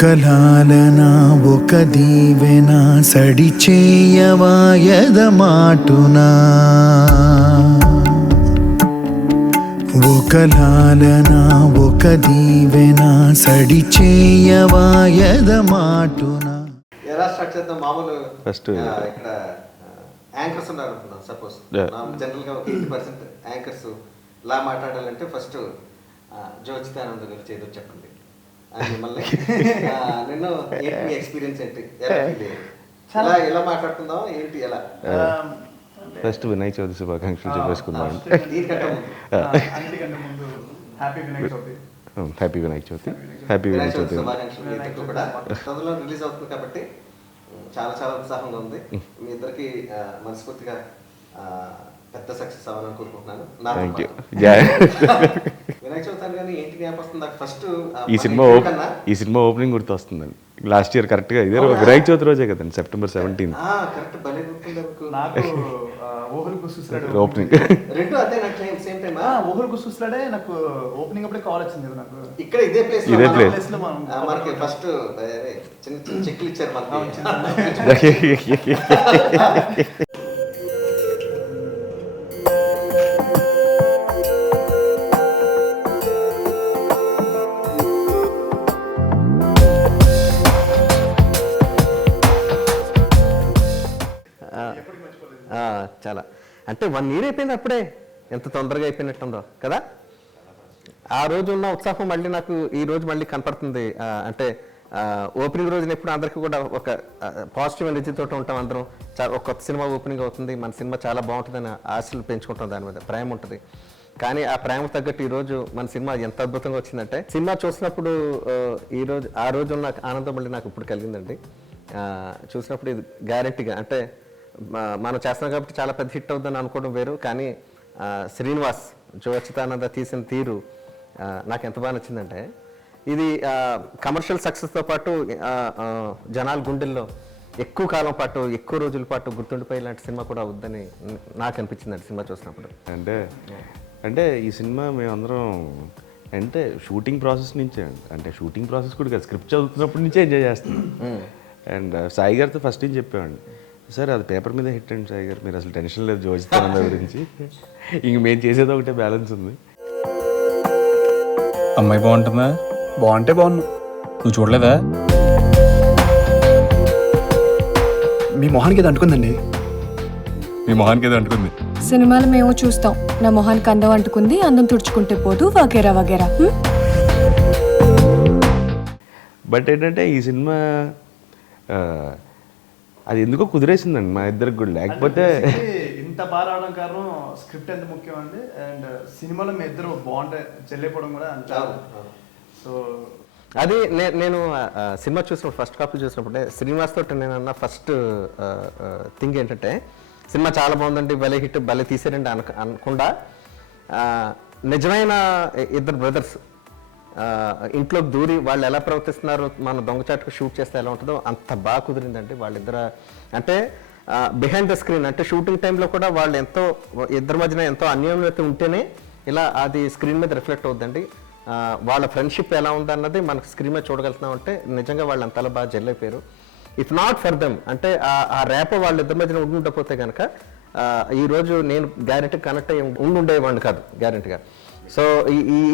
ఒక లాలన ఒక దీవెన సడి చేయవాయద మాటునా ఒక లాలన ఒక దీవెన సడి చేయవాయద మాటునా. ఎలా స్టార్ట్ చేద్దాం? మామూలు ఫస్ట్ ఇక్కడ యాంకర్స్ ఉన్నారు అనుకున్నాం. సపోజ్ జనరల్గా ఒక 80% యాంకర్స్ లా మాట్లాడాలంటే ఫస్ట్ జ్యోతితానంద గురించి ఏదో చెప్పండి అని మిమ్మల్ని నిన్న ఏంటి ఎక్స్పీరియన్స్ ఏంటి, ఎలా ఎలా మాట్లాడుకుందాం ఏంటి ఎలా? ఫస్ట్ వినాయక చవితి శుభాకాంక్షలు చెప్పేసుకుందాం. Happy Vinayaka Chavithi. Happy Vinayaka Chavithi. Happy Vinayaka Chavithi శుభాకాంక్షలు. ఇద్దరు కూడా తొందరలో రిలీజ్ అవుతుంది కాబట్టి చాలా చాలా ఉత్సాహంగా ఉంది. మీ ఇద్దరికి మనస్ఫూర్తిగా పెద్ద సక్సెస్ అవ్వాలని కోరుకుంటున్నాను. Thank you. వినాయక చవితి కానీ ఏంటి జ్ఞాపకం వస్తుంది నాకు? ఫస్ట్ ఈ సినిమా ఓపెనింగ్ గుర్తు వస్తుందండి. లాస్ట్ ఇయర్ కరెక్ట్గా ఇదే వినాయక చవితి రోజే కదండి, September 17. కరెక్ట్, భలే గుర్తుంది నాకు. ఓహుల్ గుస్సులాడే ఓపెనింగ్ రెండు అదే నాకు సేమ్ టైం. ఓహుల్ గుస్సులాడే నాకు ఓపెనింగ్ అప్పుడే కాల్ వచ్చింది కదా నాకు. ఇక్కడ ఇదే ప్లేస్ లో మనకి ఫస్ట్ చిన్న చిన్న చెక్లు ఇచ్చారు మనకి. చాలా అంటే 1 year అయిపోయింది అప్పుడే, ఎంత తొందరగా అయిపోయినట్టుందో కదా. ఆ రోజు ఉన్న ఉత్సాహం మళ్ళీ నాకు ఈ రోజు మళ్ళీ కనపడుతుంది. అంటే ఓపెనింగ్ రోజున ఎప్పుడు అందరికీ కూడా ఒక పాజిటివ్ ఎనర్జీతో ఉంటాం అందరం. ఒక కొత్త సినిమా ఓపెనింగ్ అవుతుంది, మన సినిమా చాలా బాగుంటుందని ఆశలు పెంచుకుంటాం, దాని మీద ప్రేమ ఉంటుంది. కానీ ఆ ప్రేమ తగ్గట్టు ఈరోజు మన సినిమా ఎంత అద్భుతంగా వచ్చిందంటే, సినిమా చూసినప్పుడు ఆ రోజు ఉన్న ఆనందం మళ్ళీ నాకు ఇప్పుడు కలిగిందండి. చూసినప్పుడు ఇది గ్యారెంటీగా అంటే మనం చేస్తున్నాం కాబట్టి చాలా పెద్ద హిట్ అవుతుందని అనుకోవడం వేరు, కానీ శ్రీనివాస్ జ్యోతితానంద తీసిన తీరు నాకు ఎంత బాగా నచ్చిందంటే, ఇది కమర్షియల్ సక్సెస్తో పాటు జనాల గుండెల్లో ఎక్కువ కాలం పాటు ఎక్కువ రోజుల పాటు గుర్తుండిపోయే లాంటి సినిమా కూడా అవుద్దని నాకు అనిపించింది సినిమా చూసినప్పుడు. అంటే ఈ సినిమా మేమందరం అంటే షూటింగ్ ప్రాసెస్ నుంచే, అంటే షూటింగ్ ప్రాసెస్ కూడా కాదు, స్క్రిప్ట్ చదువుతున్నప్పటి నుంచే ఎంజాయ్ చేస్తున్నాం. అండ్ సాయి గారితో ఫస్ట్ ఏం చెప్పేవాడిని, సార్ అది పేపర్ మీద హిట్ అండి సాయి గారు, మీరు అసలు టెన్షన్ లేదు జ్యోతితానంద గురించి, ఇంక మేము చేసేది ఒకటే బ్యాలెన్స్ ఉంది. అమ్మాయి బాగుంటుందా? బాగుంటే బాగున్నావు, నువ్వు చూడలేదా? మీ మొహానికి అది అంటుకుందండి. మీ మొహానికి ఏదో అంటుకుంది. సినిమాలు మేము చూస్తాం, నా మొహానికి అందం అంటుకుంది, అందం తుడుచుకుంటే పోదు వగేరా వగేరా. బట్ ఏంటంటే ఈ సినిమా అది ఎందుకో కుదిరేసిందండి మా ఇద్దరికి కూడా, లేకపోతే ఇంత బాగా రావడం కారణం స్క్రిప్ట్ ఎంత ముఖ్యం అండి. అండ్ సినిమాలో మీ ఇద్దరు బాగుంటే చెల్లిపోవడం కూడా అంత. సో అది నేను సినిమా చూసినప్పుడు ఫస్ట్ కాపీ చూసినప్పుడే శ్రీనివాస్ తోటి నేను అన్న ఫస్ట్ థింగ్ ఏంటంటే, సినిమా చాలా బాగుందండి, భలే హిట్, భలే తీసారండి అనకుండా నిజమైన ఇద్దరు బ్రదర్స్ ఇంట్లోకి దూరి వాళ్ళు ఎలా ప్రవర్తిస్తున్నారు, మన దొంగచాటుకు షూట్ చేస్తే ఎలా ఉంటుందో అంత బాగా కుదిరిందండి. వాళ్ళిద్దరు అంటే బిహైండ్ ద స్క్రీన్ అంటే షూటింగ్ టైంలో కూడా వాళ్ళు ఎంతో ఇద్దరి మధ్యన ఎంతో అన్యోన్యత ఉంటేనే ఇలా అది స్క్రీన్ మీద రిఫ్లెక్ట్ అవుతుందండి. వాళ్ళ ఫ్రెండ్షిప్ ఎలా ఉందన్నది మనకు స్క్రీన్ మీద చూడగలుగుతున్నాం అంటే నిజంగా వాళ్ళు అంతలా బాగా జెల్ అయిపోయారు. ఇఫ్ నాట్ ఫర్ దెమ్ అంటే ఆ ర్యాప్ వాళ్ళిద్దరి మధ్యన ఉండుండకపోతే కనుక ఈరోజు నేను గ్యారెంటీ కనెక్ట్ అయ్యి ఉండుండేవాడిని కాదు గ్యారెంటీగా. సో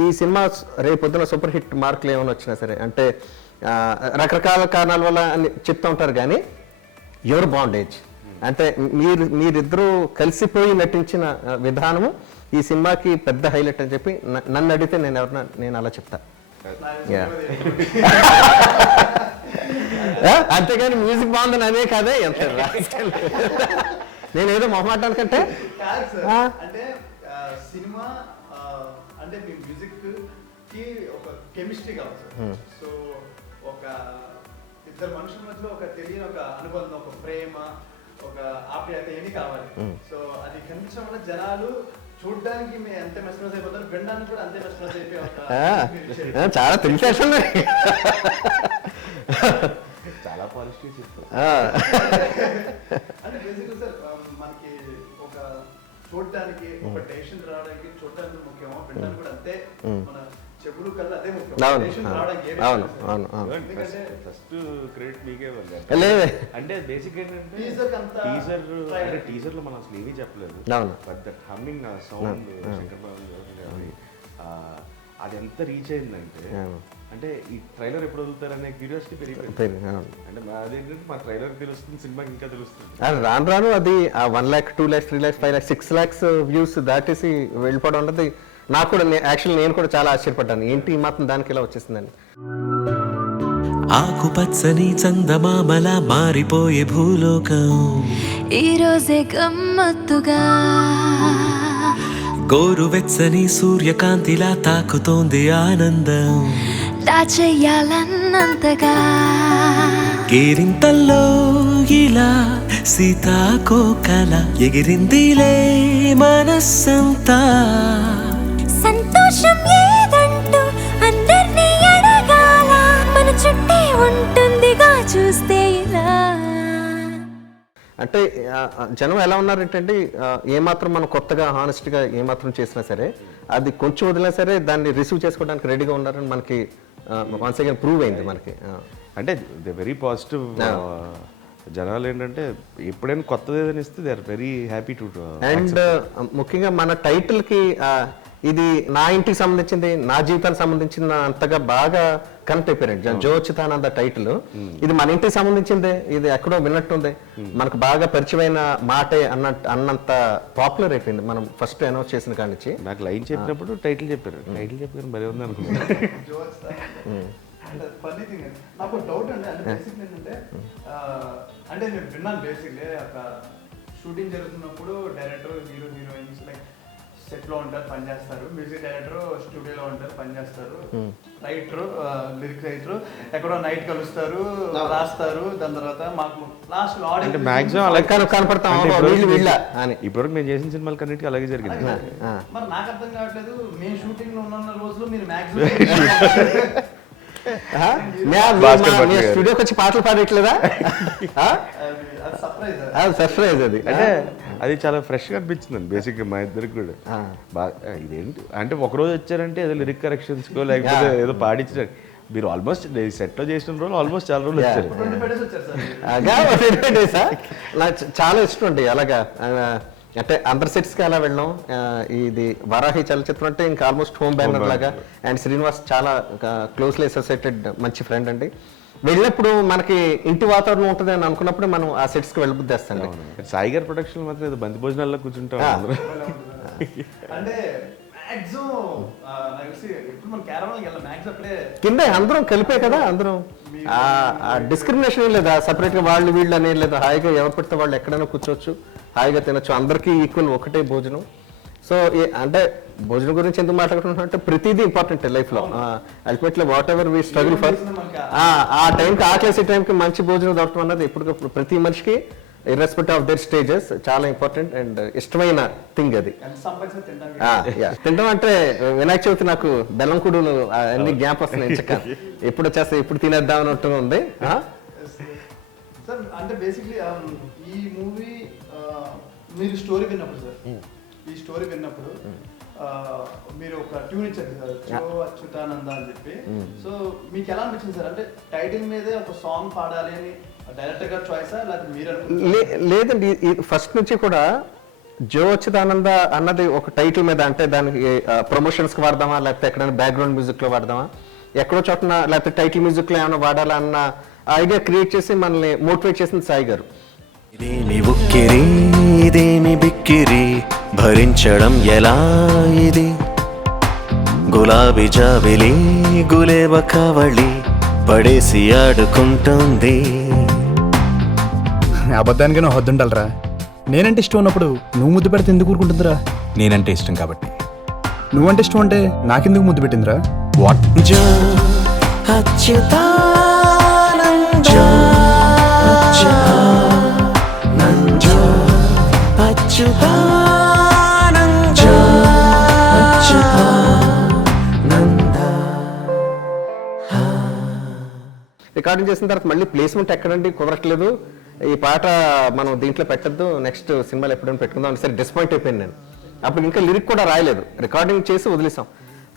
ఈ సినిమా రేపొద్దున సూపర్ హిట్ మార్కులు ఏమైనా వచ్చినా సరే అంటే రకరకాల కారణాల వల్ల అని చెప్తూ ఉంటారు, కానీ యువర్ బాండేజ్ అంటే మీరిద్దరూ కలిసిపోయి నటించిన విధానము ఈ సినిమాకి పెద్ద హైలైట్ అని చెప్పి నన్ను అడిగితే నేను అలా చెప్తా. అంతేగాని మ్యూజిక్ బాగుందని అనే కాదే ఎంత నేనేదో మొహమాటానికంటే అంటే సినిమా అంటే మీ మ్యూజిక్ కి ఒక కెమిస్ట్రీ కావాలి సార్. సో ఒక ఇద్దరు మనుషుల మధ్యలో ఒక తెలియని ఒక అనుబంధం, ఒక ప్రేమ, ఒక ఆప్యాయత ఏమి కావాలి. సో అది కనిపించడం వల్ల జనాలు చూడడానికి మేము ఎంత మెస్మరైజ్ అయిపోతారు, వినడానికి కూడా అంతే మెస్మరైజ్ అయిపోయి చాలా తెలిసేషన్ చాలా పాజిటివ్ చెప్పారు. అంటే బేసిక్గా సార్ మనకి ఒక చూడడానికి ఒక డెసిషన్ రావడానికి చూడడానికి ముఖ్యమో, వినడానికి కూడా అంతే మన చెవులు కళ్ళు అదే ముఖ్యం. అవును Patient రావడానికి ఏ అవును విషయం అవును అవును ఎందుకంటే ఫస్ట్ క్రెడిట్ మీకే ఇవ్వాలి. లేదు అంటే బేసిక్ ఏంటంటే Teaser కంతా అంటే టీజర్ లో మనం అసలు ఏమీ చెప్పలేదు. అవును. But that humming sound Shankar Babu గారి, అది ఎంత రీచ్ అయిందంటే అవును. అంటే ఈ ట్రైలర్ ఎప్పుడు వదులుతారనే క్యూరియాసిటీ పెరిగిపోయింది. అవును. అంటే అదేంటంటే మా ట్రైలర్ తెలుస్తుంది, సినిమాకి ఇంకా తెలుస్తుంది. అది రాను రాను అది 1 lakh 2 lakhs 3 lakhs 5 lakhs 6 lakhs views దాటేసి వెళ్ళిపోవడం అన్నది నాకు కూడా యాక్చువల్లీ నేను కూడా చాలా ఆశ్చర్యపడ్డాను, ఏంటి ఈ మాత్రం దానికి ఇలా వచ్చేసిందని. ఆకుపచ్చని చందమామలా మారిపోయే భూలోకం ఈరోజే గమ్మత్తుగా గోరువెచ్చని సూర్యకాంతిలా తాకుతోంది ఆనందం దాచేయాలన్నంతగా కేరింతల్లో ఇలా సీతాకోకల ఎగిరిందిలే మనస్సంతా సంతోషం ఏదంటూ అందరినీ అడగాల మన చుట్టే ఉంటుందిగా చూస్తే ఇలా. అంటే జనం ఎలా ఉన్నారంటే ఏమాత్రం మనం కొత్తగా హానెస్ట్గా ఏమాత్రం చేసినా సరే అది కొంచెం వదిలినా సరే దాన్ని రిసీవ్ చేసుకోవడానికి రెడీగా ఉన్నారని మనకి వన్స్ అగైన్ ప్రూవ్ అయింది మనకి. అంటే దే వెరీ పాజిటివ్. జనాలు ఏంటంటే ఎప్పుడైనా కొత్తది ఏదైనా ఇస్తే they are very happy to. And ముఖ్యంగా మన టైటిల్కి ఇది నా ఇంటికి సంబంధించింది, నా జీవితానికి సంబంధించిన అంతగా బాగా కనెక్ట్ అయిపోయారండి. జో అచ్యుతానంద టైటిల్ ఇది మన ఇంటికి సంబంధించిందే, ఇది ఎక్కడో విన్నట్టుంది, మనకు బాగా పరిచయమైన మాటే అన్నంత పాపులర్ అయిపోయింది మనం ఫస్ట్ అనౌన్స్ చేసిన కాడి నుంచి. నాకు లైన్ చెప్పినప్పుడు టైటిల్ చెప్పారు, టైటిల్ చెప్పారు భలే ఉంది అనుకున్నాను. అంటే ఫన్నీ థింగ్ అండి, నాకు డౌట్ అండి. అంటే బేసిక్ ఏంటంటే అంటే నేను విన్నాను బేసిక్లీ ఒక షూటింగ్ జరుగుతున్నప్పుడు director hero heroines like set లో ఉంటారు పనిచేస్తారు, మ్యూజిక్ డైరెక్టర్ స్టూడియోలో ఉంటారు పనిచేస్తారు, రైటర్ లిరిక్స్ రైటర్ ఎక్కడో నైట్ కలుస్తారు రాస్తారు, దాని తర్వాత మాకు లాస్ట్ అంటే మాక్సిమం అలాగే కనపడతాం ఇప్పటివరకు నేను చేసిన సినిమాలు కన్నిటికీ అలాగే జరిగింది. మరి నాకు అర్థం కావట్లేదు, మేము షూటింగ్ లో ఉన్న రోజులు మీరు మాక్సిమం స్టూడియోకి వచ్చి పాటలు పాడట్లేదా? సర్ప్రైజ్ అది. అంటే అది చాలా ఫ్రెష్గా అనిపించింది బేసిక్గా మా ఇద్దరికి కూడా. బాగా ఇదేంటి అంటే ఒకరోజు వచ్చారంటే ఏదో లిరిక్ కరెక్షన్స్కో లేకపోతే ఏదో పాడించారు. మీరు ఆల్మోస్ట్ సెట్లో చేసిన రోజు ఆల్మోస్ట్ చాలా రోజులు వచ్చారు. నాకు చాలా ఇష్టం అండి అలాగా. అంటే అందర్ సెట్స్కి అలా వెళ్ళాం. ఇది వరాహి చలచిత్రం అంటే ఇంకా ఆల్మోస్ట్ హోమ్ బ్యానర్ లాగా. అండ్ శ్రీనివాస్ చాలా క్లోజ్లీ అసోసియేటెడ్ మంచి ఫ్రెండ్ అండి. వెళ్ళినప్పుడు మనకి ఇంటి వాతావరణం ఉంటుంది అని అనుకున్నప్పుడు మనం ఆ సెట్స్కి వెళ్ళబుద్దేస్తాం. సాయి గారి ప్రొడక్షన్ మాత్రం ఏదో బంతి భోజనాల్లో కూర్చుంటాం అంటే కింద అందరం కలిపే కదా, అందరం డిస్క్రిమినేషన్ లేదా సపరేట్గా వాళ్ళు వీళ్ళు అనేది లేదు. హాయిగా ఎవరు పెడితే వాళ్ళు ఎక్కడైనా కూర్చోవచ్చు, హాయిగా తినొచ్చు, అందరికీ ఈక్వల్ ఒకటే భోజనం. సో అంటే భోజనం గురించి ఎందుకు మాట్లాడుకుంటున్నాం, ప్రతిదీ ఇంపార్టెంట్ లైఫ్లో. Ultimately what ever we struggle for ఆ టైంకి ఆకలేసే టైంకి మంచి భోజనం దొరకడం అన్నది ఎప్పటికప్పుడు ప్రతి మనిషికి ఇర్రెస్పెక్టివ్ ఆఫ్ దేర్ స్టేజెస్ చాలా ఇంపార్టెంట్ అండ్ ఇష్టమైన థింగ్ అది. తినడం అంటే వినాయక చవితి నాకు బెల్లం కుడులు అన్ని జ్ఞాపకం వస్తున్నాయి. చక్క ఎప్పుడు వచ్చేస్తే ఎప్పుడు తినేద్దాం అన్నట్టుగా ఉంది. సార్ అంటే బేసిక్లీ ఈ మూవీ మీరు స్టోరీ విన్నప్పుడు సార్, ఈ స్టోరీ విన్నప్పుడు మీరు ఒక ట్యూన్ ఇచ్చారు సార్, జో అచ్యుతానంద అని చెప్పి. సో మీకు ఎలా అనిపించింది సార్? అంటే టైటిల్ మీదే ఒక సాంగ్ పాడాలి అని డైరెక్టర్ గారు చాయిసా లేకపోతే మీరు? లేదండి, ఫస్ట్ నుంచి కూడా జో అచ్యుతానంద అన్నది ఒక టైటిల్ మీద, అంటే దానికి ప్రమోషన్స్కి వాడదామా లేకపోతే ఎక్కడైనా బ్యాక్గ్రౌండ్ మ్యూజిక్లో వాడదామా, ఎక్కడో చోటన లేకపోతే టైటిల్ మ్యూజిక్లో ఏమైనా వాడాలా అన్న ఐడియా క్రియేట్ చేసి మనల్ని మోటివేట్ చేసింది సాయి గారు. ఇదేమి ఉక్కిరి ఇదేమి బిక్కిరి భరించడం ఎలా ఇది గులాబీ జాబిలి గులేబ కవళి పడేసి ఆడుకుంటుంది. అబద్ధానికి నువ్వు హద్దుండాలరా. నేనంటే ఇష్టం ఉన్నప్పుడు నువ్వు ముద్దు పెడితే ఎందుకు ఊరుకుంటుందిరా? నేనంటే ఇష్టం కాబట్టి. నువ్వంటే ఇష్టం అంటే నాకెందుకు ముద్దు పెట్టిందిరా? వాట్? జో అచ్యుతానంద జో అచ్యుతానంద రికార్డింగ్ చేసిన తర్వాత మళ్ళీ ప్లేస్మెంట్ ఎక్కడండి కుదరట్లేదు, ఈ పాట మనం దీంట్లో పెట్టద్దు, నెక్స్ట్ సినిమాలు ఎప్పుడైనా పెట్టుకుందాం అని సరే డిసప్పాయింట్ అయిపోయింది నేను. అప్పుడు ఇంకా లిరిక్ కూడా రాయలేదు, రికార్డింగ్ చేసి వదిలేసాం.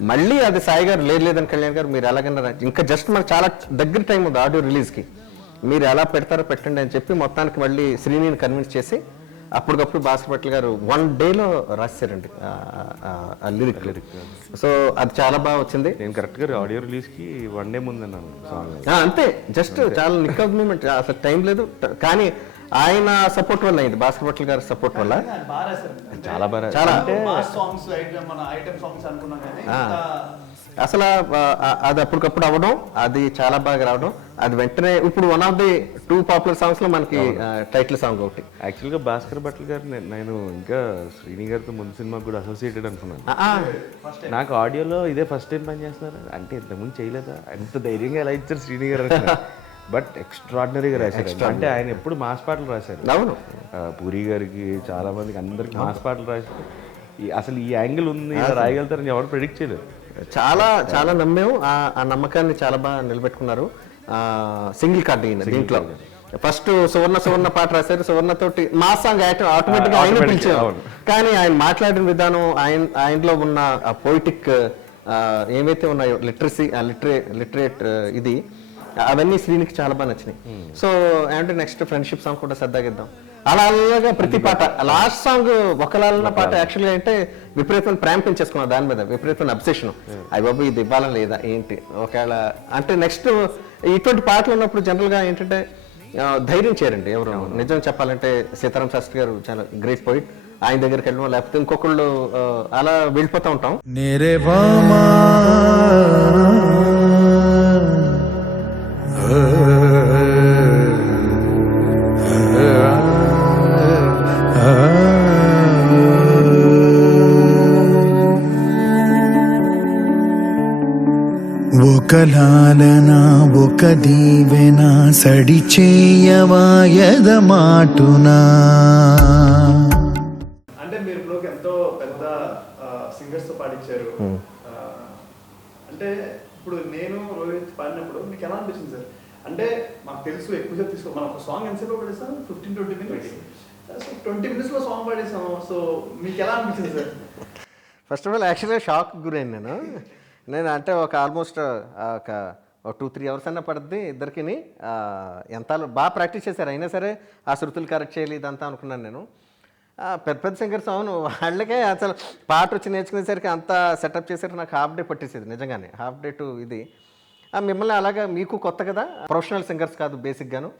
మళ్ళీ అది సాయి గారు లేదని కళ్యాణ్ గారు మీరు ఎలాగన్నా ఇంకా జస్ట్ మనకు చాలా దగ్గర టైం ఉంది ఆడియో రిలీజ్కి, మీరు ఎలా పెడతారో పెట్టండి అని చెప్పి మొత్తానికి మళ్ళీ శ్రీనిని కన్విన్స్ చేసి అప్పటికప్పుడు భాస్కర్ భట్ల గారు 1 డేలో రాశారండి లిరిక్. సో అది చాలా బాగా వచ్చింది. నేను కరెక్ట్గా ఆడియో రిలీజ్కి 1 డే ముందు అన్నాను సాంగ్. అంతే, జస్ట్ చాలా నిక్ ఆఫ్ మూమెంట్, అసలు టైం లేదు. కానీ ఆయన సపోర్ట్ వల్ల అయింది, భాస్కర్ భట్ల గారి సపోర్ట్ వల్ల బాగా రాశారు. చాలా బాగా చాలా అంటే సాంగ్స్ మన ఐటమ్ సాంగ్స్ అనుకున్నాం కానీ అసలు అది అప్పటికప్పుడు అవ్వడం, అది చాలా బాగా రావడం, అది వెంటనే ఇప్పుడు 1 ఆఫ్ ది 2 పాపులర్ సాంగ్స్ లో మనకి టైటిల్ సాంగ్ ఒకటి. యాక్చువల్గా భాస్కర్ భట్ల గారు నేను ఇంకా శ్రీని గారితో ముందు సినిమాకి కూడా అసోసియేటెడ్ అనుకున్నాను. నాకు ఆడియోలో ఇదే ఫస్ట్ టైం పని చేస్తున్నారు అంటే ఇంతకుముందు చేయలేదా, ఎంత ధైర్యంగా ఎలా ఇచ్చారు శ్రీని గారు బట్ ఎక్స్ట్రాడినరీగా రాశారు. అంటే ఆయన ఎప్పుడు మాస్ పాటలు రాశారు. అవును, పూరి గారికి చాలా మందికి అందరికి మాస్ పాటలు రాశారు. అసలు ఈ యాంగిల్ ఉంది ఇలా రాయగలుగుతారని ఎవరు ప్రెడిక్ట్ చేయలేదు. చాలా చాలా నమ్మాము, ఆ నమ్మకాన్ని చాలా బాగా నిలబెట్టుకున్నారు. సింగిల్ కార్డ్ దీంట్లో ఫస్ట్ సువర్ణ పాట రాశారు, సువర్ణ తోటి మా సాంగ్ ఆటోమేటిక్ గా ఆయన పిలిచారు. కానీ ఆయన మాట్లాడిన విధానం, ఆయనలో ఉన్న పోయిటిక్ ఏవైతే ఉన్నాయో లిటరసీ, లిటరేట్ ఇది, అవన్నీ శ్రీనికి చాలా బాగా నచ్చినాయి. సో అంటే నెక్స్ట్ ఫ్రెండ్షిప్ సాంగ్ కూడా సరదాగిద్దాం, అలాగా ప్రతి పాట. లాస్ట్ సాంగ్ ఒకలాలన్న పాట యాక్చువల్గా అంటే విపరీతమైన ప్రేమ పెంచేసుకున్నాం, దాని మీద విపరీతమైన అబ్సెషన్. అయ్య బాబు ఇది ఇవ్వాలా లేదా ఏంటి ఒకవేళ అంటే నెక్స్ట్ ఇటువంటి పాటలు ఉన్నప్పుడు జనరల్గా ఏంటంటే ధైర్యం చేయరండి ఎవరు. నిజం చెప్పాలంటే సీతారాం శాస్త్రి గారు చాలా గ్రేట్ పోయిట్, ఆయన దగ్గరికి వెళ్ళడం లేకపోతే ఇంకొకళ్ళు అలా వెళ్ళిపోతూ ఉంటాం. ఒక లాలన ఒక దీవెన సడి చేయవాయద మాటునా. అంటే మీరు ఇప్పుడు ఎంతో పెద్ద సింగర్స్ తో పాడించారు. అంటే ఇప్పుడు నేను రోహిత్ పాడినప్పుడు మీకు ఎలా అనిపించింది సార్? అంటే మాకు తెలుసు ఎక్కువసేపు తీసుకో, మనం ఒక సాంగ్ ఎంతసేపు పాడేస్తాం, 15-20 minutes. సో 20 minutes లో సాంగ్ పాడేస్తాం. సో మీకు ఎలా అనిపించింది సార్? ఫస్ట్ ఆఫ్ ఆల్ యాక్చువల్గా షాక్ గురైన నేను అంటే ఒక ఆల్మోస్ట్ ఒక 2-3 hours అన్నా పడుద్ది ఇద్దరికి. ఎంత బాగా ప్రాక్టీస్ చేశారు, అయినా సరే ఆ శృతులు కరెక్ట్ చేయాలి ఇదంతా అనుకున్నాను నేను. పెద్ద సింగర్స్ అవును, వాళ్ళకే అసలు పాట వచ్చి నేర్చుకునేసరికి అంతా సెటప్ చేశారు. నాకు హాఫ్ డే పట్టేసేది నిజంగానే, హాఫ్ డే టు ఇది. మిమ్మల్ని అలాగా మీకు కొత్త కదా, ప్రొఫెషనల్ సింగర్స్ కాదు బేసిక్గాను,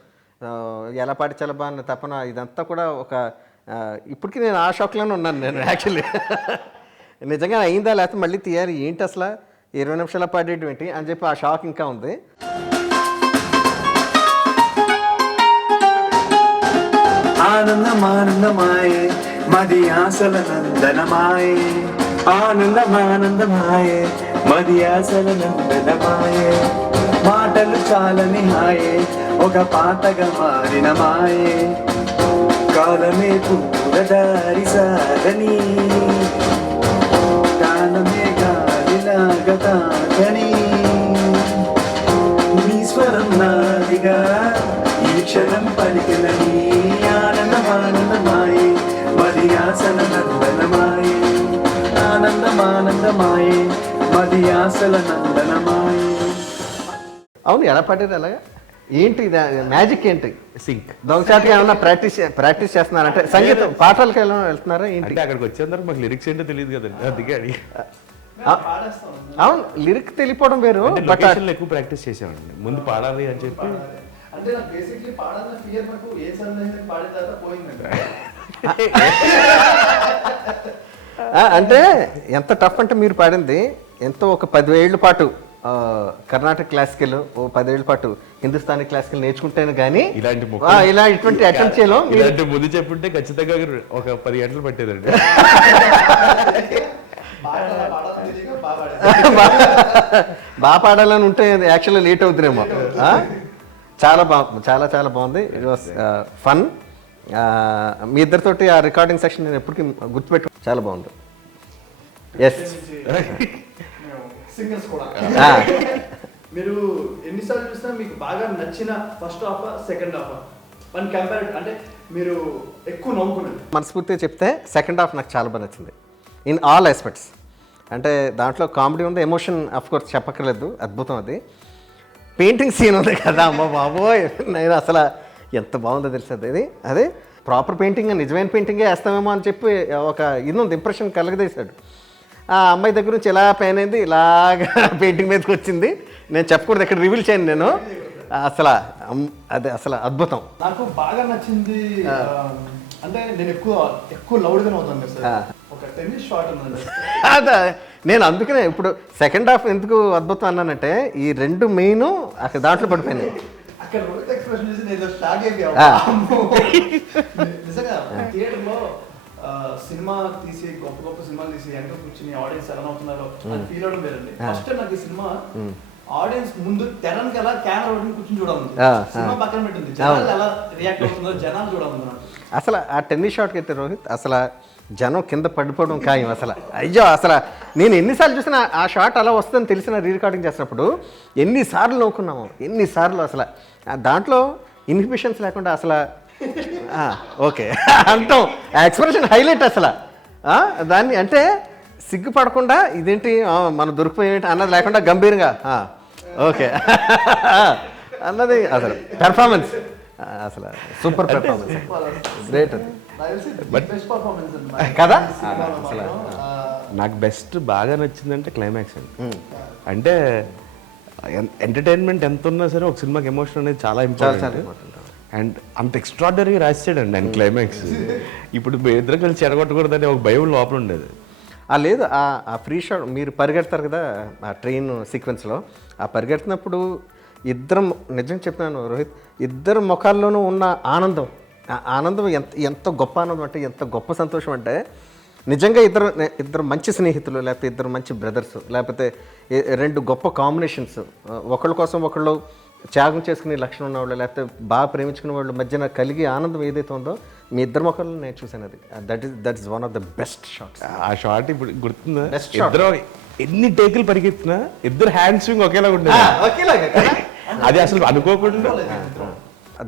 ఎలా పాటించాలి బాగా తప్పన ఇదంతా కూడా ఒక ఇప్పటికీ నేను ఆ షాక్లోనే ఉన్నాను నేను యాక్చువల్లీ. నిజంగా అయిందా లేకపోతే మళ్ళీ తీయాలి ఏంటి అసలు 20 నిమిషాల పాడేటువంటి అని చెప్పి ఆ షాక్ ఇంకా ఉంది. ఆనందమానందమాయే మది ఆశల నందనమాయే, ఆనందమానందమాయే మది ఆశల నందనమాయే, మాటలు చాలని హాయే ఒక పాటగా మారిన మాయే, కాలమే పూరదారి సాగని కాలమే గాలిలాగతాగని, నీ స్వరం నాదిగా ఈ క్షణం పలికినని, ఆనందమానందమాయే మది ఆశల నందనమాయే, ఆనందమానందమాయే మది ఆశల నందనమాయే. అవును, ఎలా పాడారు అలాగా ఏంటి మ్యాజిక్ ఏంటి? సింక్ దొంగచాటుగా ఏమన్నా ప్రాక్టీస్ చేస్తున్నారంటే సంగీతం పాటలకి ఏమైనా వెళ్తున్నారా ఏంటి? అంటే అక్కడికి వచ్చేందరకు మాకు లిరిక్స్ ఏంటో తెలియదు కదండి, అందుకే అడిగి. అవును, లిరిక్ తెలియపోవడం వేరు, బట్ ఎక్కువ ప్రాక్టీస్ చేసామండి ముందు పాడాలి అని చెప్పి. అంటే నాకు బేసిక్లీ పాడాలని ఫియర్ నాకు ఏ సందేహం పాడిన తర్వాత పోయిందండి. అంటే ఎంత టఫ్ అంటే మీరు పాడింది ఎంతో ఒక 10 ఏళ్ల పాటు కర్ణాటక క్లాసికల్, ఓ 10 ఏళ్ల పాటు హిందుస్థానీ క్లాసికల్ నేర్చుకుంటేనే కానీ ఇలా ఇటువంటి అటెంప్ట్ చేయలేం. ఇలాంటి ముందు చెప్పుంటే ఖచ్చితంగా ఒక 10 గంటలు పట్టేదండి. బాగా పాడాలని ఉంటే యాక్చువల్లీ లేట్ అవుతుందేమో. చాలా చాలా చాలా బాగుంది, ఇట్ వాస్ ఫన్. మీ ఇద్దరితోటి ఆ రికార్డింగ్ సెక్షన్ నేను ఎప్పటికీ గుర్తుపెట్టు, చాలా బాగుంది. ఎస్, సింగర్స్ కూడా మీరు ఎన్నిసార్లు చూసినా మీకు బాగా నచ్చిన first half second half one compare అంటే మీరు ఎక్కువ నవ్వుకున్నారు? మనస్ఫూర్తిగా చెప్తే సెకండ్ హాఫ్ నాకు చాలా బాగా నచ్చింది ఇన్ ఆల్ ఆస్పెక్ట్స్. అంటే దాంట్లో కామెడీ ఉంది, ఎమోషన్ కోర్స్ చెప్పక్కర్లేదు, అద్భుతం అది. పెయింటింగ్ సీన్ ఉంది కదా, అమ్మ బాబోయ్, నేను అసలు ఎంత బాగుందో తెలుసు అది. అదే ప్రాపర్ పెయింటింగ్, నిజమైన పెయింటింగే వేస్తామేమో అని చెప్పి ఒక ఇది ఉంది, ఇంప్రెషన్ కలగదీశాడు. ఆ అమ్మాయి దగ్గర నుంచి ఇలా పెయిన్ అయింది, ఇలాగా పెయింటింగ్ మీదకి వచ్చింది. నేను చెప్పకూడదు, ఇక్కడ రివీల్ చేయను నేను. అసలు అదే అసలు అద్భుతం. నాకు బాగా నచ్చింది అంటే నేను ఎక్కువ లౌడ్గానే అవుతాను కదా సార్. ఒక టెన్నిస్ షాట్ ఉందండి. అదే నేను అందుకనే ఇప్పుడు సెకండ్ హాఫ్ ఎందుకు అద్భుతం అన్నానంటే ఈ రెండు మెయిన్ అక్కడ దాంట్లో పడిపోయినాయి. అక్కడ రోహిత్ ఎక్స్ప్రెషన్ చూసి నేను షాక్ అయిపోయాను. నిజంగా థియేటర్లో సినిమా తీసి గొప్ప సినిమాలు తీసి వెనక కూర్చుని ఆడియన్స్ ఎలా అవుతున్నారో అది ఫీల్ అవడం వేరండి. ఫస్ట్ నాకు ఈ సినిమా ఆడియన్స్ ముందు తెరనికి ఎలా కెమెరా పట్టుకుని కూర్చుని చూడాలి, సినిమా పక్కన పెట్టింది జనాలు ఎలా రియాక్ట్ అవుతుందో జనాలు చూడాలి. అసలు ఆ టెన్నిస్ షాట్కి అయితే రోహిత్ అసలు జనం కింద పడిపోవడం ఖాయం. అసలు అయ్యో అసలు నేను ఎన్నిసార్లు చూసినా ఆ షాట్ అలా వస్తుందని తెలిసిన రీ రికార్డింగ్ చేసినప్పుడు ఎన్నిసార్లు నవ్వుకున్నాము, ఎన్నిసార్లు అసలు దాంట్లో ఇన్హిబిషన్స్ లేకుండా అసలు ఓకే అంటాం. ఎక్స్ప్రెషన్ హైలైట్ అసలు దాన్ని అంటే సిగ్గుపడకుండా ఇదేంటి మనం దొరికిపోయేంటి అన్నది లేకుండా గంభీరంగా ఓకే అన్నది అసలు పెర్ఫార్మెన్స్ అసలు సూపర్ పెర్ఫార్మెన్స్, గ్రేట్ అది కదా. అసలు నాకు బెస్ట్ బాగా నచ్చిందంటే క్లైమాక్స్ అండి. అంటే ఎంటర్టైన్మెంట్ ఎంత ఉన్నా సరే ఒక సినిమాకి ఎమోషన్ అనేది చాలా ఇంపార్టెంట్. అండ్ అంత ఎక్స్ట్రాడనరీగా రాసాడండి ఆయన క్లైమాక్స్. ఇప్పుడు మీ ఇద్దరు కలిసి చెడగొట్టకూడదని ఒక భయం లోపల ఉండేది. లేదు ఆ ఫ్రీ షాట్ మీరు పరిగెడతారు కదా ఆ ట్రైన్ సీక్వెన్స్లో, ఆ పరిగెడుతున్నప్పుడు ఇద్దరం నిజం చెప్తున్నాను రోహిత్, ఇద్దరు ముఖాల్లోనూ ఉన్న ఆనందం, ఆనందం ఎంత గొప్ప ఆనందం అంటే ఎంత గొప్ప సంతోషం అంటే నిజంగా ఇద్దరు మంచి స్నేహితులు, లేకపోతే ఇద్దరు మంచి బ్రదర్స్, లేకపోతే రెండు గొప్ప కాంబినేషన్స్, ఒకళ్ళ కోసం ఒకళ్ళు త్యాగం చేసుకునే లక్షణం ఉన్నవాళ్ళు, లేకపోతే బాగా ప్రేమించుకునే వాళ్ళ మధ్యన కలిగే ఆనందం ఏదైతే ఉందో మీ ఇద్దరు మొక్కలు నేను చూసాను. అది that is one of the best shots. ఆ షాట్ ఇప్పుడు గుర్తుందా? ఇద్దరు ఎన్ని టేకులు పరిగెత్తినా ఇద్దరు హ్యాండ్ స్వింగ్ ఒకేలాగా ఉండేది. అది అసలు అనుకోకుండా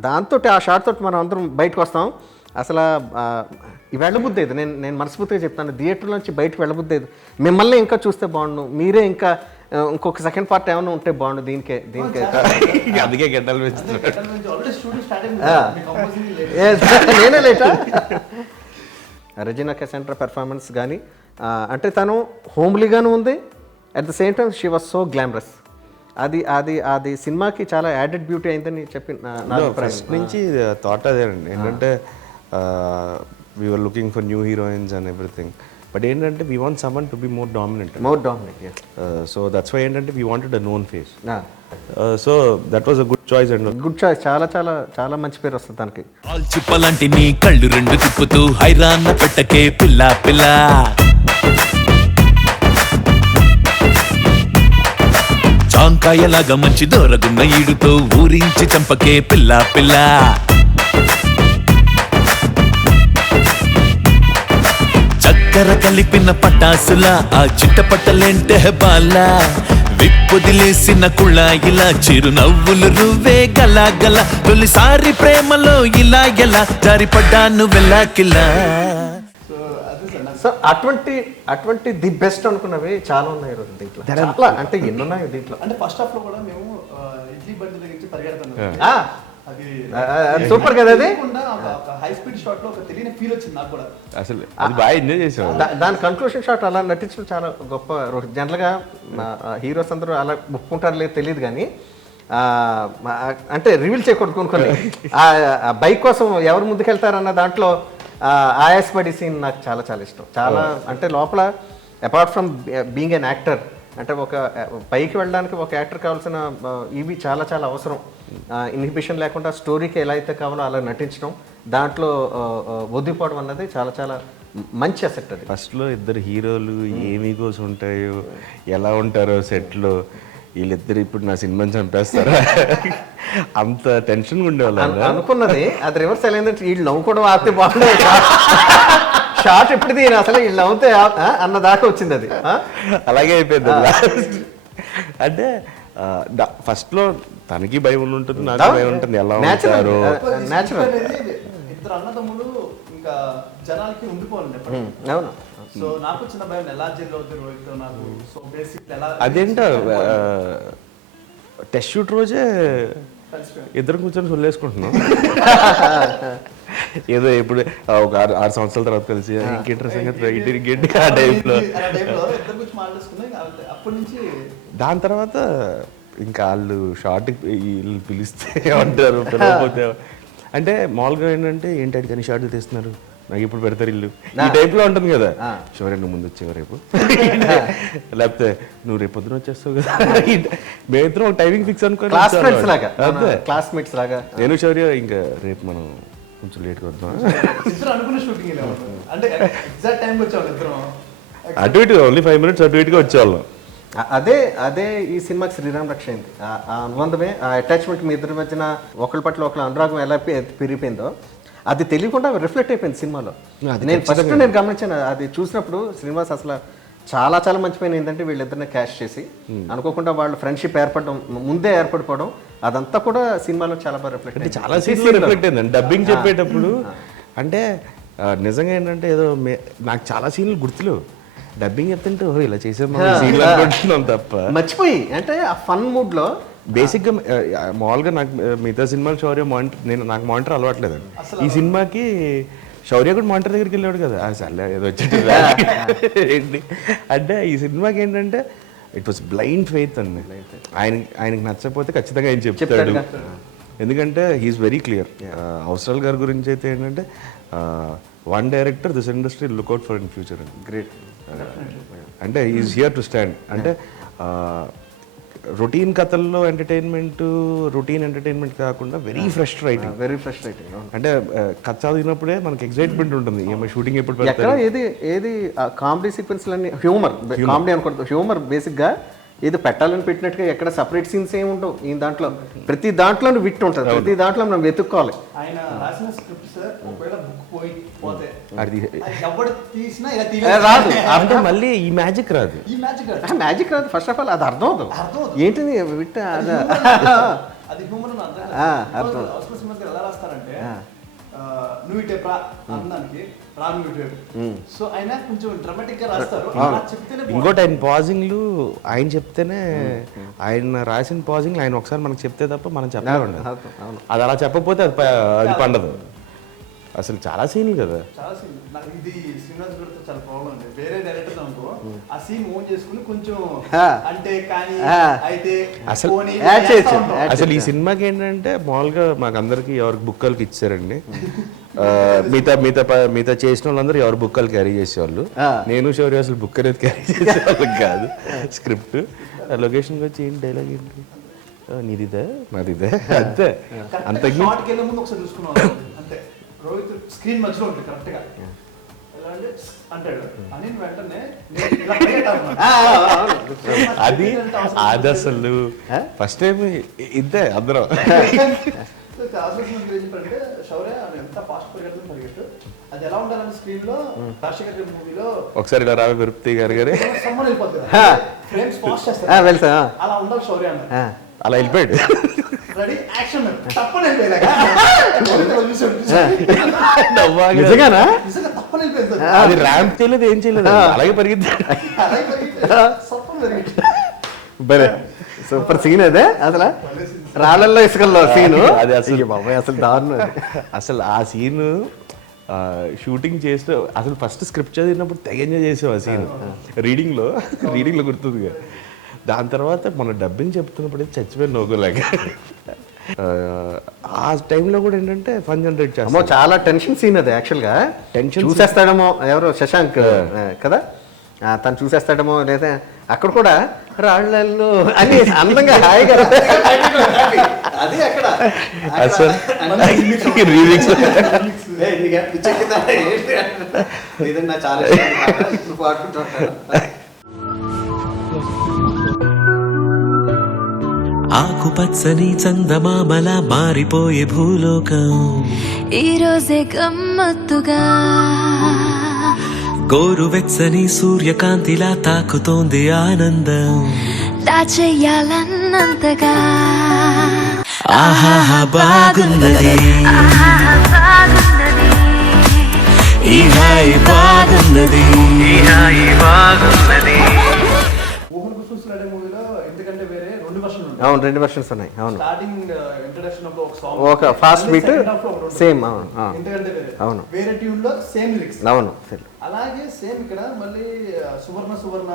దాంతో ఆ షాట్ తోటి మనం అందరం బయటకు వస్తాం. అసలు వెళ్ళబుద్ధి అయ్యేది, నేను మనస్ఫూర్తిగా చెప్తాను, థియేటర్ నుంచి బయటకు వెళ్ళబుద్ధి అయ్యేది. మిమ్మల్ని ఇంకా చూస్తే బాగుండు, మీరే ఇంకా ఇంకొక సెకండ్ పార్ట్ ఏమైనా ఉంటే బాగుండు దీనికే అందుకే గడ్డలు నేనే లేటా. రెజినా కెసెండ్రా పెర్ఫార్మెన్స్ కానీ అంటే తను హోమ్లీగాను ఉంది, at the same time she was so glamorous. అది సినిమాకి చాలా యాడెడ్ బ్యూటీ అయిందని చెప్పి ఫస్ట్ నుంచి థాట్ అదేనండి. ఏంటంటే we are looking for new heroines and everything, but ఏంటంటే we want someone to be more dominant. So that's why ఏంటంటే we wanted a known face. So that was a good choice and good choice. చాలా చాలా చాలా మంచి పేరు వస్తుంది దానికి. చిప్పలాంటి నీ కళ్ళు రెండు తిప్పుతూ హైరాన్న పెట్టకే పిల్ల పిల్ల, చాంకాయలాగా మంచి దూరగున్న ఈడుతో ఊరించి చంపకే పిల్ల పిల్ల, చక్కెర కలిపిన పటాసులా ఆ చిట్టపట్టలేంటే బాల, విప్పొదిలేసిన కుళాయిలా చిరునవ్వులు రువ్వే గల, తొలిసారి ప్రేమలో ఇలా ఎలా జారిపడ్డాను వెళ్ళకిలా. సో అటువంటి ది బెస్ట్ అనుకున్నవి చాలా ఉన్నాయి రోజు దీంట్లో. చాలా అంటే ఎన్ని ఉన్నాయి దీంట్లో. అంటే ఫస్ట్ హాఫ్ లో కూడా మేము ఇడ్లీ బండి దగ్గర నుంచి పరిగెడతాను, అది సూపర్ కదా. అది హై స్పీడ్ షాట్ లో ఒక తెలియని ఫీల్ వచ్చింది నాకు కూడా. అసలు అది బాగా ఎంజాయ్ చేసాం. దాని కన్క్లూషన్ షాట్ అలా నటించడం చాలా గొప్ప. జనరల్గా హీరోస్ అందరూ అలా ఒప్పుకుంటారు లేదు తెలియదు కానీ అంటే రివీల్ చేయకూడదు కొనుక్కొని ఆ బైక్ కోసం ఎవరు ముందుకెళ్తారన్న దాంట్లో ఆయాసపడి సీన్ నాకు చాలా చాలా ఇష్టం. చాలా అంటే లోపల apart from being an actor అంటే ఒక పైకి వెళ్ళడానికి ఒక యాక్టర్ కావాల్సిన ఇవి చాలా చాలా అవసరం. ఇన్హిబిషన్ లేకుండా స్టోరీకి ఎలా అయితే కావాలో అలా నటించడం, దాంట్లో ఒదిగిపోవడం అన్నది చాలా చాలా మంచి అసెట్. అది ఫస్ట్లో ఇద్దరు హీరోలు ఏమి కోసం ఉంటాయో ఎలా ఉంటారో సెట్లో, వీళ్ళిద్దరు ఇప్పుడు నా సినిమాని చంపేస్తారా అంత టెన్షన్గా ఉండేవాళ్ళు అనుకున్నది. అది రివర్స్ అయిందంటే వీళ్ళు నవ్వుకోవడం ఆపితే బాగుండదు, షార్ట్ ఎప్పుడు తీయను అసలు వీళ్ళు నవ్వుతే అన్న దాకా వచ్చింది. అది అలాగే అయిపోయింది. అంటే ఫస్ట్లో తనకి భయం ఉంటుంది, నాకు భయం ఉంటుంది, ఎలా ఉంటారు. ఇద్దరు అన్నదమ్ములు ఇంకా జనాలకి ఉండిపోవాలండి. అవును. సో నాకు చిన్న భయం ఎలా జెల్ అవుతుంది రోహిత్ నాకు. సో బేసిక్ ఎలా అదేంటో టెస్ట్ షూట్ రోజే కలిసిపోయాం. ఇద్దరు కూర్చొని సొల్లేసుకుంటున్నాం. ఏదో ఇప్పుడు ఒక 6 సంవత్సరాల తర్వాత కలిసి ఇంకేంటర్ సంగతి గడ్డి ఆ టైప్లో ఇద్దరు గురించి మాట్లాడుకున్నాయి. అప్పటి నుంచి దాని తర్వాత ఇంకా వాళ్ళు షార్ట్ వీళ్ళు పిలిస్తే ఏమంటారు, పిలవకపోతే అంటే మామూలుగా ఏంటంటే ఏంటి కానీ షార్ట్ తీస్తున్నారు నాకు ఇప్పుడు పెడతారు ఇల్లు ఈ టైప్లో ఉంటుంది కదా. శౌర్య నువ్వు ముందు వచ్చేవా రేపు, లేకపోతే నువ్వు రేపు పొద్దున వచ్చేస్తావు కదా. మేమిద్దరం ఒక టైమింగ్ ఫిక్స్ అనుకోని క్లాస్మేట్స్ లాగా నేను శౌర్య ఇంకా రేపు మనం కొంచెం లేట్గా వద్దాం. ఇద్దరు అనుకున్న షూటింగ్ అంటే ఎగ్జాక్ట్ టైంకి వచ్చేవాళ్ళు ఇద్దరం. అటు ఇటు ఓన్లీ 5 minutes అటు ఇటుగా వచ్చేవాళ్ళం. అదే ఈ సినిమాకి శ్రీరామ్ రక్ష అయింది. ఆ అనుబంధమే, ఆ అటాచ్మెంట్ మీ ఇద్దరి మధ్యన ఒకరి పట్ల ఒకరి అనురాగం ఎలా పెరిగిపోయిందో అది తెలియకుండా రిఫ్లెక్ట్ అయిపోయింది సినిమాలో. నేను గమనించాను అది చూసినప్పుడు. శ్రీనివాస్ అసలు చాలా చాలా మంచి పని ఏంటంటే వీళ్ళిద్దరిని క్యాష్ చేసి అనుకోకుండా వాళ్ళు ఫ్రెండ్షిప్ ఏర్పడడం, ముందే ఏర్పడిపోవడం, అదంతా కూడా సినిమాలో చాలా బాగా రిఫ్లెక్ట్ అయింది. చాలా సీన్లో రిఫ్లెక్ట్ అయిందండి డబ్బింగ్ చెప్పేటప్పుడు. అంటే నిజంగా ఏంటంటే ఏదో నాకు చాలా సీన్లు గుర్తులేవు, డబ్బింగ్ చెప్తుంటే ఓహో ఇలా చేసాం సీన్లు అనుకుంటున్నాం తప్ప మర్చిపోయి. అంటే ఆ ఫన్ మూడ్ లో బేసిక్గా మామూలుగా నాకు మిగతా సినిమాలు శౌర్య నాకు మానిటర్ అలవాట్లేదండి. ఈ సినిమాకి శౌర్య కూడా మానిటర్ దగ్గరికి వెళ్ళాడు కదా, సర్లే ఏదో వచ్చేది ఏంటి అంటే ఈ సినిమాకి ఏంటంటే ఇట్ వాస్ బ్లైండ్ ఫెయిత్ అండి. ఆయనకి నచ్చకపోతే ఖచ్చితంగా ఆయన చెప్తాడు, ఎందుకంటే హీఈస్ వెరీ క్లియర్. అవసరాల్ గారి గురించి అయితే ఏంటంటే one director this industry lookout for in future అండి. గ్రేట్. అంటే ఈజ్ హియర్ టు స్టాండ్. అంటే రొటీన్ కథల్లో రొటీన్ ఎంటర్టైన్మెంట్ కాకుండా వెరీ ఫ్రెష్ రైటింగ్. అంటే కథ చదివినప్పుడే మనకి ఎక్సైట్మెంట్ ఉంటుంది, ఏమో షూటింగ్ ఎప్పుడు పెడతారు. ఏది కామెడీ సీక్వెన్స్ హ్యూమర్ కామెడీ అనుకుంటుంది. హ్యూమర్ బేసిక్ గా ఏదో పెట్టాలని పెట్టినట్టుగా ఎక్కడ సపరేట్ సీన్స్ ఏమి ఉండవు ఈ దాంట్లో. ప్రతి దాంట్లో విట్ ఉంటుంది, ప్రతి దాంట్లో మనం వెతుక్కోవాలి. ఆయన రాసిన స్క్రిప్ట్ సార్ ఒకవేళ బుక్ పోతే అది ఎవడు తీసినా ఇలా రాదు. అంటే మళ్ళీ ఈ మ్యాజిక్ రాదు. ఈ మ్యాజిక్ మ్యాజిక్ రాదు. ఫస్ట్ ఆఫ్ ఆల్ అది అర్థం అవుతుంది ఏంటిది విట్ అది హ్యూమర్ అర్థం. అవసరం సినిమాకి ఎలా రాస్తారంటే నువ్వు ఇటే ప్రా అందానికి రా నువ్వు ఇటే. సో ఆయన కొంచెం డ్రామాటిక్ గా రాస్తారు. చెప్తేనే ఇంకోటి ఆయన పాజింగ్లు ఆయన చెప్తేనే, ఆయన రాసిన పాజింగ్లు ఆయన ఒకసారి మనకు చెప్తే తప్ప మనం చెప్పలేమండి. అది అలా చెప్పకపోతే అది పండదు. అసలు చాలా సీన్లు కదా, చాలా సీన్. నాకు ఇది శ్రీనివాస్ గారితో చాలా ప్రాబ్లం ఉంది. వేరే డైరెక్టర్ అనుకో ఆ సీన్ ఓన్ చేసుకుని కొంచెం అంటే కానీ అయితే అసలు ఈ సినిమాకి ఏంటంటే మామూలుగా మాకు అందరికి ఎవరికి బుక్కలకి ఇచ్చారండి. మిగతా చేసిన వాళ్ళందరూ ఎవరు బుక్కలు క్యారీ చేసేవాళ్ళు. నేను శౌర్య అసలు బుక్ అనేది క్యారీ చేసేవాళ్ళకి కాదు. స్క్రిప్ట్ లొకేషన్కి వచ్చి ఏంటి డైలాగ్ ఏంటి నీదిదే నాదిదే అంతే. అంతకు ముందు ఒకసారి చూసుకున్నాం అంతే. రోహిత్ స్క్రీన్ మధ్యలో ఉంటుంది కరెక్ట్ గా అంటాడు అని వెంటనే అది అసలు ఫస్ట్ టైం ఇద్దే అందరం. అంటే శౌర్య ఎంత ఫాస్ట్ పరిగెట్టు అది ఎలా ఉండాలంటే స్క్రీన్ లో రాజశేఖర్ గారి మూవీలో ఒకసారి ఇలా రావి విరుప్తి గారు సమ్మర్ వెళ్ళిపోతుంది, ఫ్రేమ్స్ ఫాస్ట్ చేస్తారు, అలా ఉండాలి శౌర్య అన్న. అలా వెళ్ళిపోయాడు. రెడీ యాక్షన్ తప్పని నిజంగానా? అది ర్యాంప్ చేయలేదు, ఏం చేయలేదు, అలాగే పరిగెత్తాడు. సూపర్ సీన్ అదే. అసలు రాళ్ళల్లో ఇసుకల్లో సీను అది అసలు బాబాయ్ అసలు దారుణం. అసలు ఆ సీన్ షూటింగ్ చేస్తూ అసలు ఫస్ట్ స్క్రిప్ట్ చదివినప్పుడు తెగ ఎంజాయ్ చేసావు ఆ సీన్. రీడింగ్లో గుర్తుంది. దాని తర్వాత మన డబ్బింగ్ చెప్తున్నప్పుడు చచ్చిపోయి నోగోలేక ఆ టైంలో కూడా ఏంటంటే ఫన్ జనరేట్ చేస్తాం. చాలా టెన్షన్ సీన్ అది. యాక్చువల్గా టెన్షన్ చూసేస్తాడేమో ఎవరో శశాంక్ కదా, తను చూసేస్తాడేమో, లేదా అక్కడ కూడా రాళ్ళల్లో అని అందంగా హాయిగా అది అక్కడ చాలా ఆకుపచ్చని చందమామలా మారిపోయే భూలోకం ఈ రోజే గమ్మత్తుగా గోరువెచ్చని సూర్యకాంతిలా తాకుతోంది ఆనందం దాచేయాలన్నంతగా ఆహాహా బాగున్నది ఈ హాయి బాగున్నది ఈ హాయి బాగున్నది. ఊహన్ కుసూస్ అనే మూవీలో ఎందుకంటే వేరే 2 వర్షన్లు ఉంటాయి. అవును, 2 వెర్షన్స్ ఉన్నాయి. అవును, స్టార్టింగ్ ఇంట్రడక్షన్ అప్పుడు ఒక సాంగ్, ఒక ఫాస్ట్ బీట్ సేమ్. అవును ఎందుకంటే వేరే అవును వేరే ట్యూన్ లో సేమ్ లిరిక్స్. అవును సరే. అలాగే సేమ్ ఇక్కడ మళ్ళీ సువర్ణ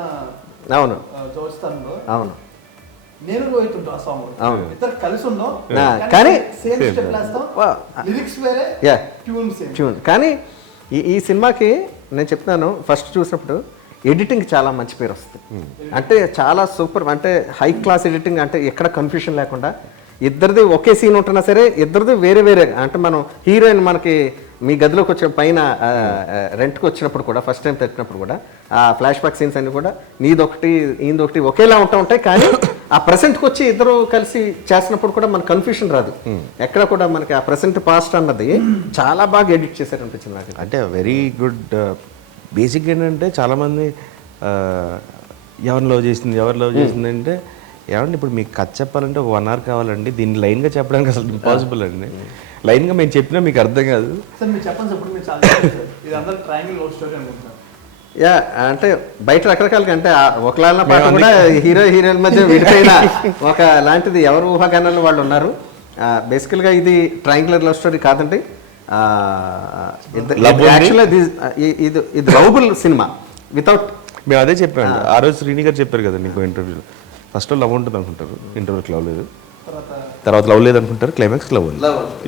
అవును జోస్తాను అవును నేను రోహిత్ ఉంటాం ఆ సాంగ్. అవును. ఇద్దరు కలిసి ఉన్నాం కానీ సేమ్ స్టెప్ వేస్తాం, లిరిక్స్ వేరే ట్యూన్ సేమ్. ట్యూన్. కానీ ఈ సినిమాకి నేను చెప్తున్నాను, ఫస్ట్ చూసినప్పుడు ఎడిటింగ్ చాలా మంచి పేరు వస్తుంది. అంటే చాలా సూపర్, అంటే హై క్లాస్ ఎడిటింగ్, అంటే ఎక్కడ కన్ఫ్యూషన్ లేకుండా ఇద్దరిది ఒకే సీన్ ఉంటున్నా సరే ఇద్దరిది వేరే వేరే. అంటే మనం హీరోయిన్ మనకి మీ గదిలోకి వచ్చిన పైన రెంట్కి వచ్చినప్పుడు కూడా, ఫస్ట్ టైం పెట్టినప్పుడు కూడా ఆ ఫ్లాష్ బ్యాక్ సీన్స్ అన్ని కూడా నీదొకటి ఈయనదొకటి ఒకేలా ఉంటాయి. కానీ ఆ ప్రెసెంట్కి వచ్చి ఇద్దరు కలిసి చేసినప్పుడు కూడా మనకు కన్ఫ్యూషన్ రాదు. ఎక్కడ కూడా మనకి ఆ ప్రెసెంట్ పాస్ట్ అన్నది చాలా బాగా ఎడిట్ చేశారు అనిపించింది నాకు. అంటే వెరీ గుడ్. బేసిక్ ఏంటంటే చాలామంది ఎవరు లవ్ చేసింది అంటే, ఏమంటే ఇప్పుడు మీకు కథ చెప్పాలంటే 1 hour కావాలండి, దీన్ని లైన్గా చెప్పడానికి అసలు ఇంపాసిబుల్ అండి. లైన్గా మేము చెప్పినా మీకు అర్థం కాదు. సార్ మీరు చెప్పండి సార్, ఇప్పుడు మీరు చాలా ఇది అందరూ ట్రయాంగిల్ లవ్ స్టోరీ అనుకుంటున్నారు. యా, అంటే బయట రకరకాలుగా, అంటే ఒకలాల పాట కూడా హీరో హీరోయిన్ మధ్య విడిపోయిన ఒక లాంటిది ఎవరు ఊహాగానాలు వాళ్ళు ఉన్నారు. బేసికల్గా ఇది ట్రయాంగులర్ లవ్ స్టోరీ కాదండి. యాక్చువల్గా ఇది లవబుల్ సినిమా వితౌట్. మేము అదే చెప్పాము ఆ రోజు. శ్రీని గారు చెప్పారు కదా నీకు ఇంటర్వ్యూలో, ఫస్ట్ లవ్ ఉంటుంది అనుకుంటారు, ఇంటర్వ్యూకి లవ్ లేదు, తర్వాత లవ్ లేదు అనుకుంటారు, క్లైమాక్స్ లవ్ ఉంది.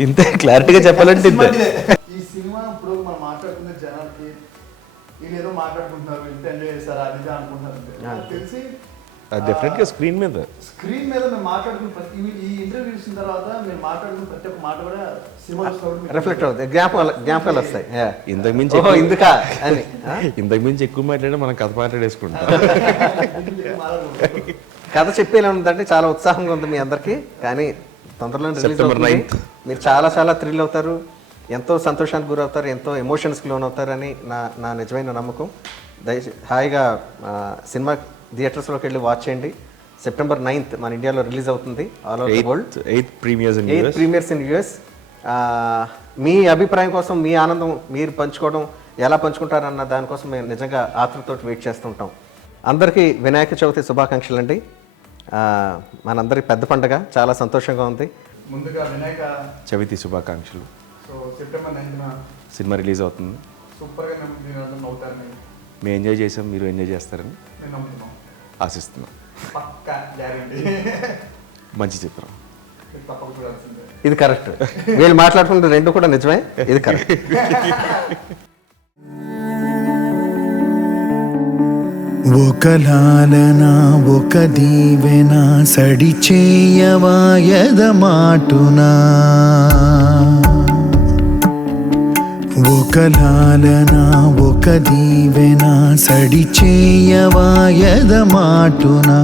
ఇంతే క్లారిటీగా చెప్పాలంటే ఇంతే. ఈ సినిమా ఇప్పుడు మనం మాట్లాడుకునే జనాలకి వీళ్ళు ఏదో మాట్లాడుకుంటున్నారు, ఇంత ఎంజాయ్ చేస్తారా అది అనుకుంటున్నారు. నాకు తెలిసి డెఫినెట్గా స్క్రీన్ మీద మేము మాట్లాడుకున్న ప్రతి ఈ ఇంటర్వ్యూ చూసిన తర్వాత మేము మాట్లాడుకున్న ప్రతి ఒక్క మాట కూడా సినిమా రిఫ్లెక్ట్ అవుతుంది, జ్ఞాపకాలు వస్తాయి. ఇంతకుమించి ఎక్కువ మాట్లాడినా మనం కథ మాట్లాడేసుకుంటాం. కథ చెప్పేలా ఉందంటే చాలా ఉత్సాహంగా ఉంది మీ అందరికీ. కానీ తొందరలో September 9th మీరు చాలా థ్రిల్ అవుతారు, ఎంతో సంతోషానికి గురవుతారు, ఎంతో ఎమోషన్స్కి లోన్ అవుతారని నా నిజమైన నమ్మకం. దయచేసి హాయిగా సినిమా థియేటర్స్లోకి వెళ్ళి వాచ్ చేయండి. September 9th మన ఇండియాలో రిలీజ్ అవుతుంది. All over the world 8th premieres in US. మీ అభిప్రాయం కోసం, మీ ఆనందం మీరు పంచుకోవడం ఎలా పంచుకుంటారన్న దానికోసం మేము నిజంగా ఆతృతతో వెయిట్ చేస్తుంటాం. అందరికీ వినాయక చవితి శుభాకాంక్షలు అండి. మనందరి పెద్ద పండుగ, చాలా సంతోషంగా ఉంది. ముందుగా వినాయక చవితి శుభాకాంక్షలు. So September 9th cinema release అవుతుంది. సూపర్గా అవుతారని మేము ఎంజాయ్ చేసాం, మీరు ఎంజాయ్ చేస్తారని నేను నమ్ముతున్నాం, ఆశిస్తున్నాం. పక్కా గ్యారెంటీ. మంచి చిత్రం. తప్పక చూడాల్సిందే. ఇది కరెక్ట్. వీళ్ళు మాట్లాడుకుంటే రెండు కూడా నిజమే, ఇది కరెక్ట్. ఒక లాలన ఒక దీవెన సడి చేయవాయద మాటునా, ఒక లాలన ఒక దీవెన సడి చేయవాయద మాటునా.